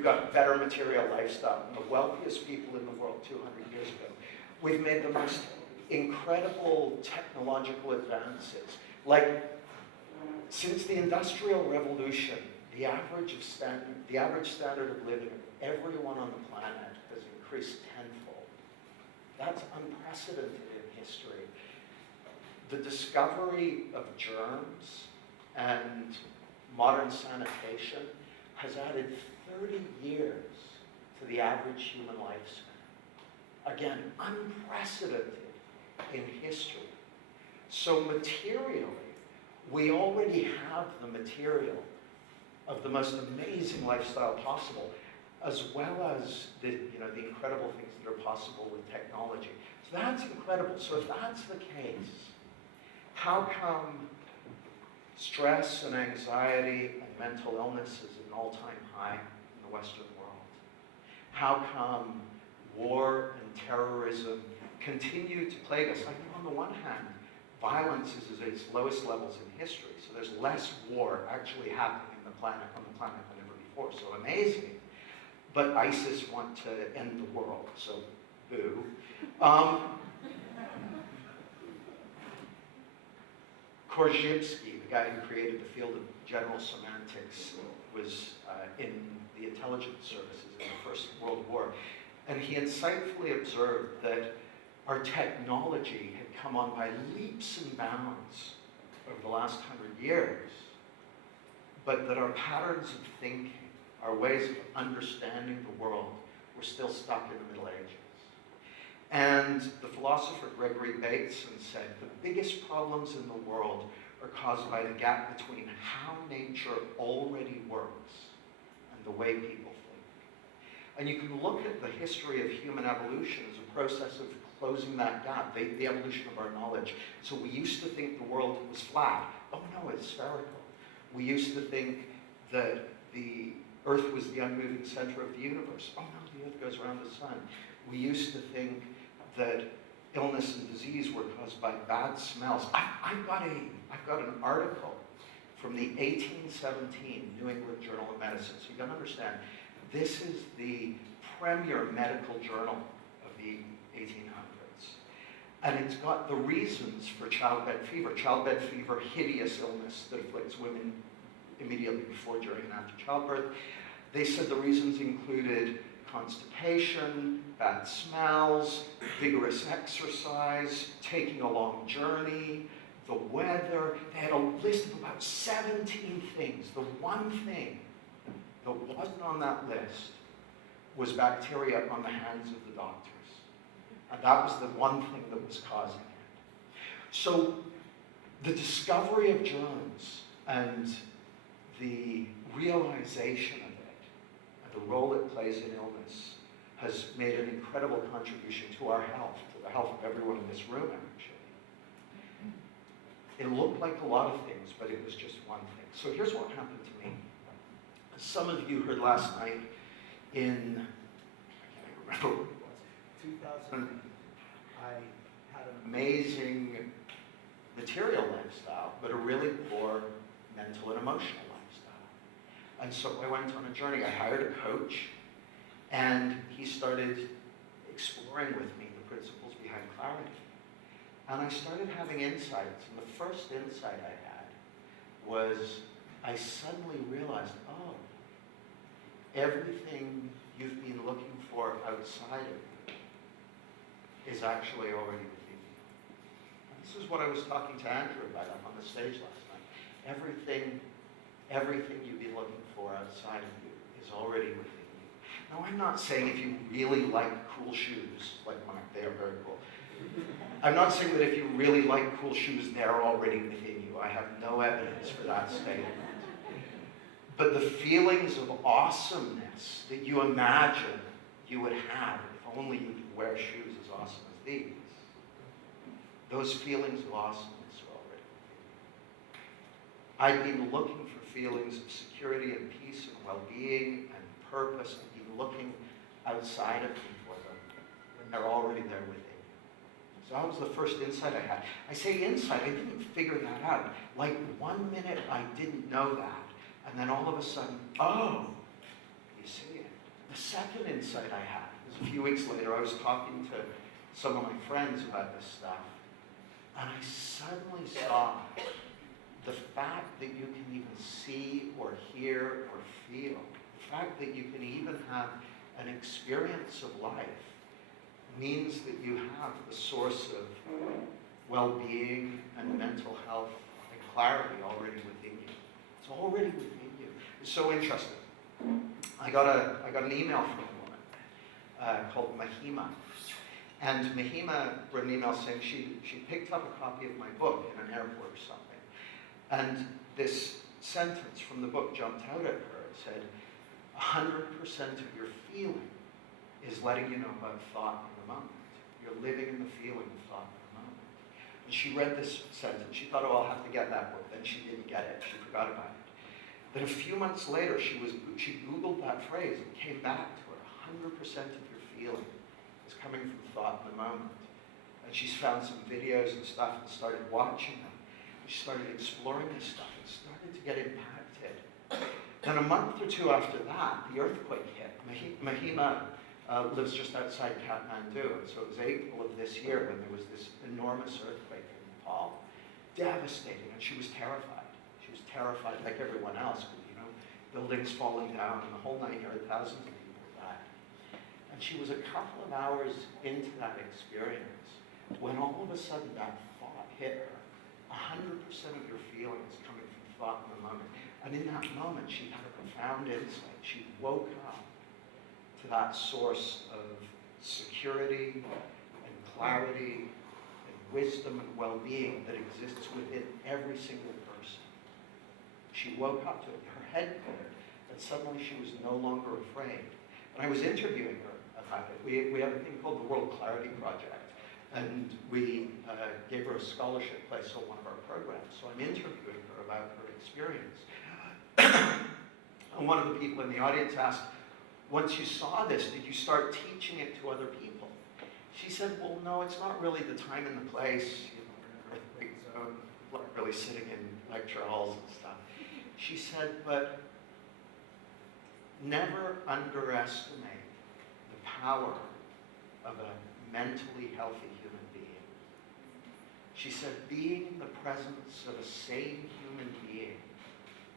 We've got better material lifestyle than the wealthiest people in the world 200 years ago. We've made the most incredible technological advances. Like, since the Industrial Revolution, the average standard of living of everyone on the planet has increased tenfold. That's unprecedented in history. The discovery of germs and modern sanitation has added 30 years to the average human lifespan. Again, unprecedented in history. So materially, we already have the material of the most amazing lifestyle possible, as well as the incredible things that are possible with technology. So that's incredible. So if that's the case, how come stress and anxiety and mental illness is at an all-time high in the Western world? How come war and terrorism continue to plague us? Like, on the one hand, violence is at its lowest levels in history, so there's less war actually happening on the planet than ever before, so amazing. But ISIS want to end the world, so boo. Korzybski, the guy who created the field of general semantics, was in the intelligence services in the First World War. And he insightfully observed that our technology had come on by leaps and bounds over the last 100 years, but that our patterns of thinking, our ways of understanding the world, were still stuck in the Middle Ages. And the philosopher Gregory Bateson said, the biggest problems in the world are caused by the gap between how nature already works and the way people think. And you can look at the history of human evolution as a process of closing that gap, the evolution of our knowledge. So we used to think the world was flat. Oh no, it's spherical. We used to think that the Earth was the unmoving center of the universe. Oh no, the Earth goes around the sun. We used to think that illness and disease were caused by bad smells. I've got an article from the 1817 New England Journal of Medicine. So you gotta understand, this is the premier medical journal of the 1800s. And it's got the reasons for childbed fever. Childbed fever, hideous illness that afflicts women immediately before, during, and after childbirth. They said the reasons included constipation, bad smells, vigorous exercise, taking a long journey, the weather. They had a list of about 17 things. The one thing that wasn't on that list was bacteria on the hands of the doctors. And that was the one thing that was causing it. So the discovery of germs and the realization of it and the role it plays in illness has made an incredible contribution to our health, to the health of everyone in this room, actually. It looked like a lot of things, but it was just one thing. So here's what happened to me. Some of you heard last night in, I can't remember what it was, 2000, I had an amazing material lifestyle, but a really poor mental and emotional lifestyle. And so I went on a journey. I hired a coach, and he started exploring with me the principles behind clarity. And I started having insights, and the first insight I had was I suddenly realized, oh, everything you've been looking for outside of you is actually already within you. And this is what I was talking to Andrew about on the stage last night. Everything you've been looking for outside of you is already within you. Now, I'm not saying if you really like cool shoes, like mine, they are very cool. I'm not saying that if you really like cool shoes, they're already within you. I have no evidence for that statement. But the feelings of awesomeness that you imagine you would have if only you could wear shoes as awesome as these, those feelings of awesomeness are already within you. I've been looking for feelings of security and peace and well-being and purpose. I've been looking outside of me for them when they're already there within you. So that was the first insight I had. I say insight, I didn't figure that out. Like 1 minute I didn't know that, and then all of a sudden, oh, you see it. The second insight I had was a few weeks later. I was talking to some of my friends about this stuff, and I suddenly saw the fact that you can even see or hear or feel, the fact that you can even have an experience of life, means that you have the source of well-being and mental health and clarity already within you. It's already within you. It's so interesting. I got an email from a woman called Mahima. And Mahima wrote an email saying she picked up a copy of my book in an airport or something. And this sentence from the book jumped out at her. It said, 100% of your feeling is letting you know about thought in the moment. You're living in the feeling of thought in the moment. And she read this sentence. She thought, oh, I'll have to get that book. Then she didn't get it. She forgot about it. Then a few months later, she Googled that phrase and came back to her. 100% of your feeling is coming from thought in the moment. And she's found some videos and stuff and started watching them. She started exploring this stuff and started to get impacted. Then a month or two after that, the earthquake hit. Mahima lives just outside Kathmandu, and so it was April of this year when there was this enormous earthquake in Nepal. Devastating, and she was terrified. She was terrified like everyone else, but, you know, buildings falling down and the whole 9 yards, thousands of people died. And she was a couple of hours into that experience when all of a sudden that thought hit her. 100% of your feelings coming from thought in the moment. And in that moment, she had a profound insight. She woke up to that source of security and clarity and wisdom and well-being that exists within every single person. She woke up to it. Her head cleared, and suddenly she was no longer afraid. And I was interviewing her about it. We have a thing called the World Clarity Project. And we gave her a scholarship place on one of our programs. So I'm interviewing her about her experience. And one of the people in the audience asked, once you saw this, did you start teaching it to other people? She said, well, no, it's not really the time and the place. You know, we're in an earthquake zone. People aren't really sitting in lecture halls and stuff. She said, but never underestimate the power of a mentally healthy human being. She said, being in the presence of a sane human being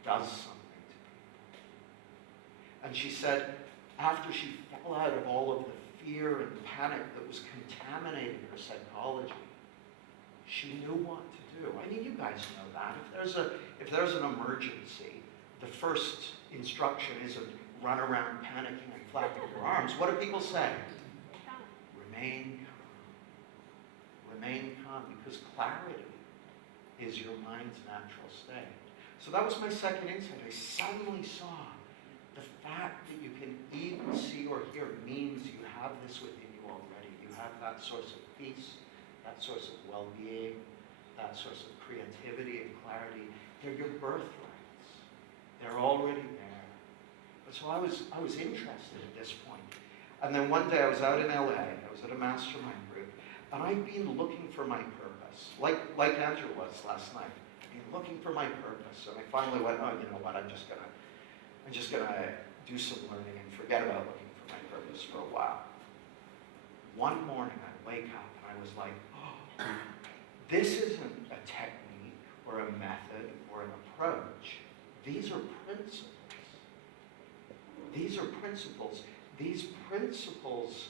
does something to people. And she said, after she fell out of all of the fear and panic that was contaminating her psychology, she knew what to do. I mean, you guys know that. If there's an emergency, the first instruction isn't run around panicking and flapping your arms. What do people say? Remain calm. Remain calm, because clarity is your mind's natural state. So that was my second insight. I suddenly saw the fact that you can even see or hear means you have this within you already. You have that source of peace, that source of well-being, that source of creativity and clarity. They're your birthrights. They're already there. But so I was interested at this point. And then one day I was out in LA, I was at a mastermind group, and I'd been looking for my purpose, like Andrew was last night. I'd been looking for my purpose, and I finally went, oh, you know what, I'm just gonna do some learning and forget about looking for my purpose for a while. One morning I wake up and I was like, oh, this isn't a technique or a method or an approach. These are principles. These are principles. These principles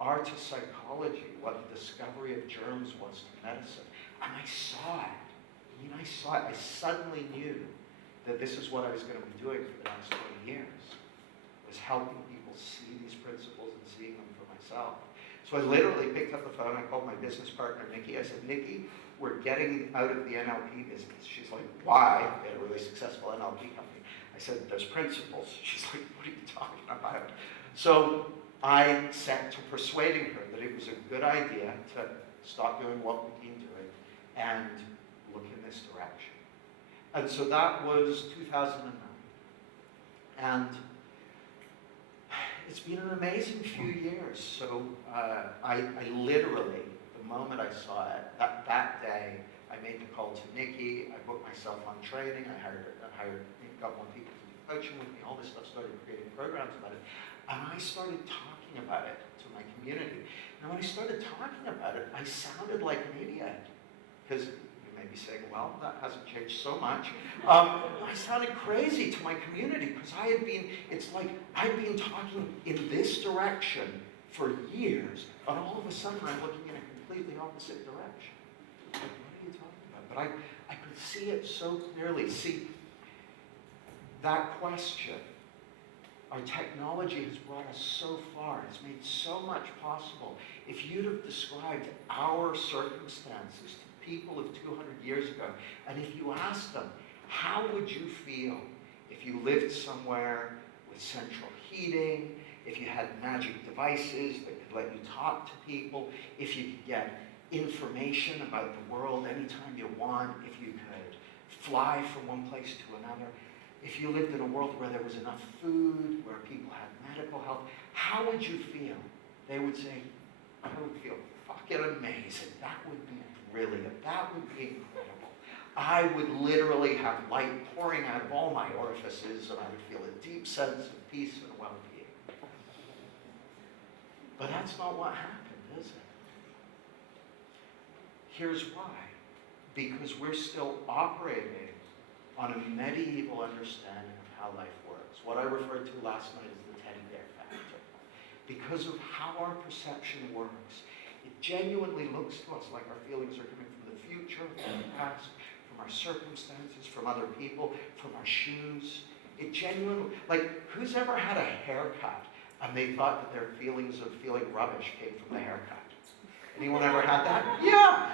are to psychology what the discovery of germs was to medicine. And I saw it. I mean, I saw it. I suddenly knew that this is what I was going to be doing for the next 20 years, was helping people see these principles and seeing them for myself. So I literally picked up the phone. I called my business partner, Nikki. I said, Nikki, we're getting out of the NLP business. She's like, why? We had a really successful NLP company. I said, there's principles. She's like, what are you talking about? So I set to persuading her that it was a good idea to stop doing what we've been doing and look in this direction. And so that was 2009. And it's been an amazing few years. So I literally, the moment I saw it, that day, I made the call to Nikki. I booked myself on training. I got more people to do coaching with me, all this stuff, started creating programs about it. And I started talking about it to my community. And when I started talking about it, I sounded like an idiot. Because you may be saying, well, that hasn't changed so much. I sounded crazy to my community because it's like I'd been talking in this direction for years, but all of a sudden I'm looking in a completely opposite direction. Like, what are you talking about? But I could see it so clearly. See, that question, our technology has brought us so far. It's made so much possible. If you'd have described our circumstances to people of 200 years ago, and if you asked them, how would you feel if you lived somewhere with central heating, if you had magic devices that could let you talk to people, if you could get information about the world anytime you want, if you could fly from one place to another, if you lived in a world where there was enough food, where people had medical help, how would you feel? They would say, I would feel fucking amazing. That would be brilliant. That would be incredible. I would literally have light pouring out of all my orifices, and I would feel a deep sense of peace and well-being. But that's not what happened, is it? Here's why. Because we're still operating on a medieval understanding of how life works. What I referred to last night as the teddy bear factor. Because of how our perception works, it genuinely looks to us like our feelings are coming from the future, from the past, from our circumstances, from other people, from our shoes. It genuinely, like, who's ever had a haircut and they thought that their feelings of feeling rubbish came from the haircut? Anyone ever had that? Yeah!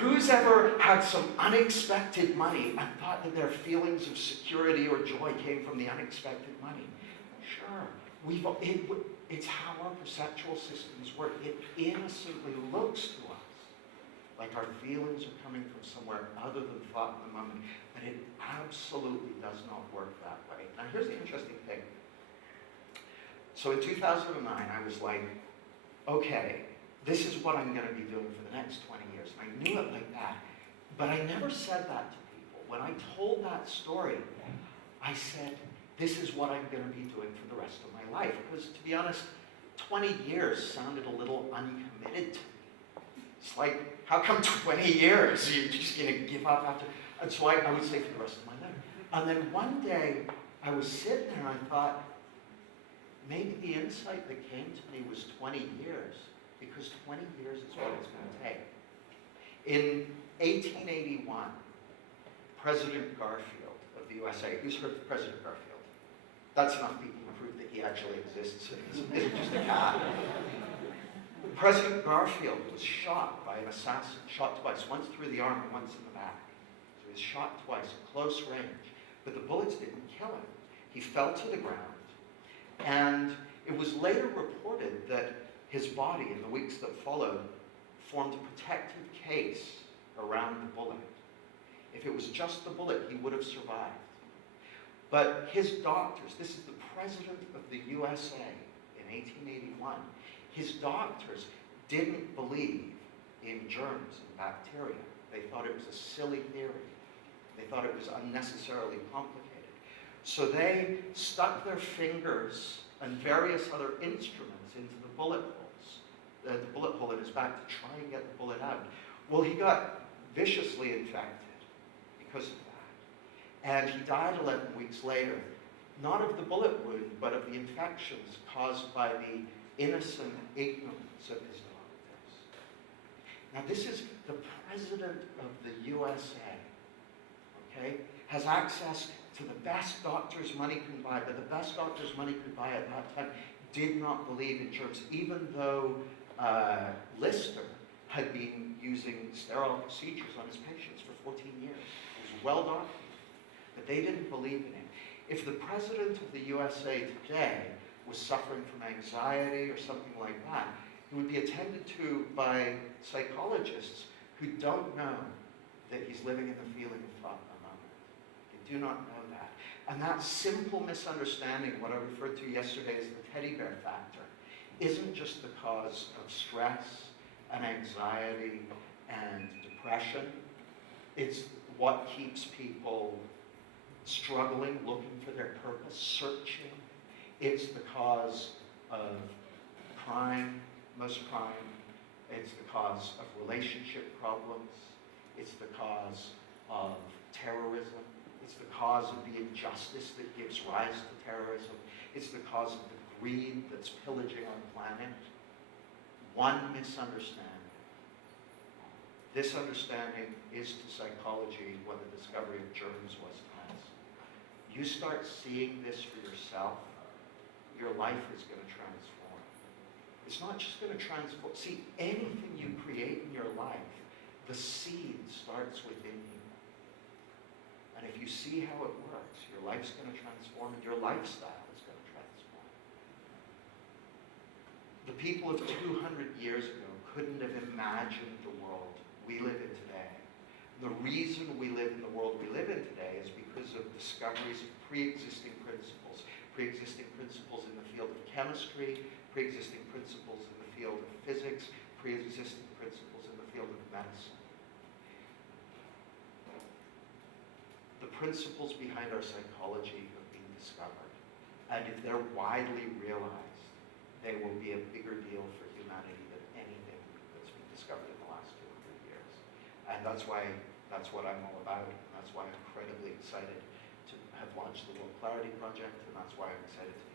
Who's ever had some unexpected money and thought that their feelings of security or joy came from the unexpected money? Sure. It's how our perceptual systems work. It innocently looks to us like our feelings are coming from somewhere other than thought in the moment, but it absolutely does not work that way. Now here's the interesting thing. So in 2009, I was like, okay, this is what I'm going to be doing for the next 20 years. I knew it like that. But I never said that to people. When I told that story, I said, this is what I'm going to be doing for the rest of my life. Because to be honest, 20 years sounded a little uncommitted to me. It's like, how come 20 years? You're just going to give up after? And so I would say for the rest of my life. And then one day, I was sitting there and I thought, maybe the insight that came to me was 20 years. Because 20 years is what it's going to take. In 1881, President Garfield of the USA, who's heard of President Garfield? That's enough people to prove that he actually exists and isn't just a cat. President Garfield was shot by an assassin, shot twice, once through the arm and once in the back. So he was shot twice at close range, but the bullets didn't kill him. He fell to the ground, and it was later reported that his body, in the weeks that followed, formed a protective case around the bullet. If it was just the bullet, he would have survived. But his doctors, this is the President of the USA in 1881, his doctors didn't believe in germs and bacteria. They thought it was a silly theory. They thought it was unnecessarily complicated. So they stuck their fingers and various other instruments into the bullet holes. The bullet hole in his back to try and get the bullet out. Well, he got viciously infected because of that. And he died 11 weeks later, not of the bullet wound, but of the infections caused by the innocent ignorance of his doctors. Now, this is the President of the USA, okay? Has access to the best doctors money can buy, but the best doctors money could buy at that time did not believe in germs, even though Lister had been using sterile procedures on his patients for 14 years. It was well documented. But they didn't believe in him. If the President of the USA today was suffering from anxiety or something like that, he would be attended to by psychologists who don't know that he's living in the feeling of thought in the moment. They do not know that. And that simple misunderstanding, what I referred to yesterday as the teddy bear factor, isn't just the cause of stress and anxiety and depression. It's what keeps people struggling, looking for their purpose, searching. It's the cause of crime, most crime. It's the cause of relationship problems. It's the cause of terrorism. It's the cause of the injustice that gives rise to terrorism. It's the cause of the greed that's pillaging our planet. One misunderstanding. This understanding is to psychology what the discovery of germs was to us. You start seeing this for yourself, your life is going to transform. It's not just going to transform. See, anything you create in your life, the seed starts within you. And if you see how it works, your life's going to transform and your lifestyle is going to transform. The people of 200 years ago couldn't have imagined the world we live in today. The reason we live in the world we live in today is because of discoveries of pre-existing principles in the field of chemistry, pre-existing principles in the field of physics, pre-existing principles in the field of medicine. The principles behind our psychology have been discovered, and if they're widely realized, they will be a bigger deal for humanity than anything that's been discovered in the last 200 years. And that's what I'm all about, and that's why I'm incredibly excited to have launched the World Clarity Project, and that's why I'm excited to